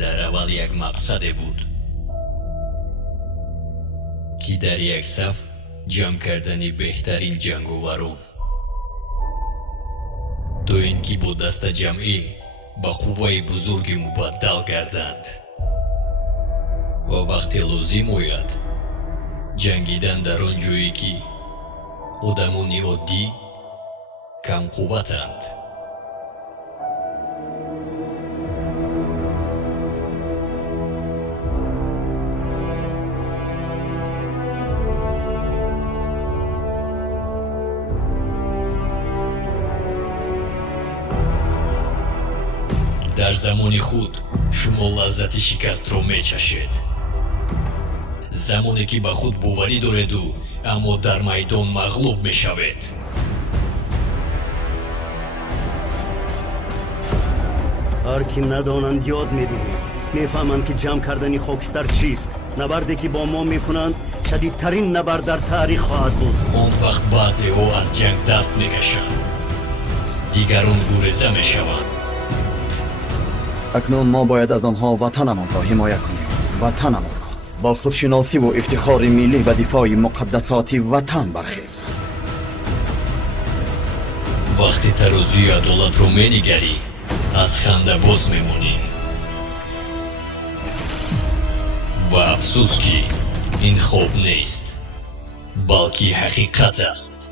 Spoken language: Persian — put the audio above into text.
дар аввал як мақсаде буд ки дар як саф ҷамъ кардани беҳтарин ҷанговарон то ин ки бо дастаҷамъӣ ба қувваи бузурге мубаддал гарданд ва вақте лозим ояд ҷангидан дар он ҷое ки одамони оддӣ камқувватанд. дар замони худ шумо лаззати шикастро мечашед, замоне ки ба худ боварӣ дореду аммо дар майдон мағлуб мешавед. ҳар ки надонанд ёд медиҳем, мефаҳманд ки ҷамъ кардани хокистар чист. набарде ки бо мо мекунанд шадидтарин набард дар таърих хоҳад буд. он вақт баъзеҳо аз ҷанг даст мекашанд, дигарон гуреза мешаванд. اکنون ما باید از آنها وطنمان را حمایت کنیم. وطنمان را با خودشناسی و افتخار ملی و دفاع مقدسات وطن برخیز. وقتی ترازوی عدالت رو می‌نگری از خنده باز میمونیم و افسوس که این خوب نیست بلکه حقیقت است.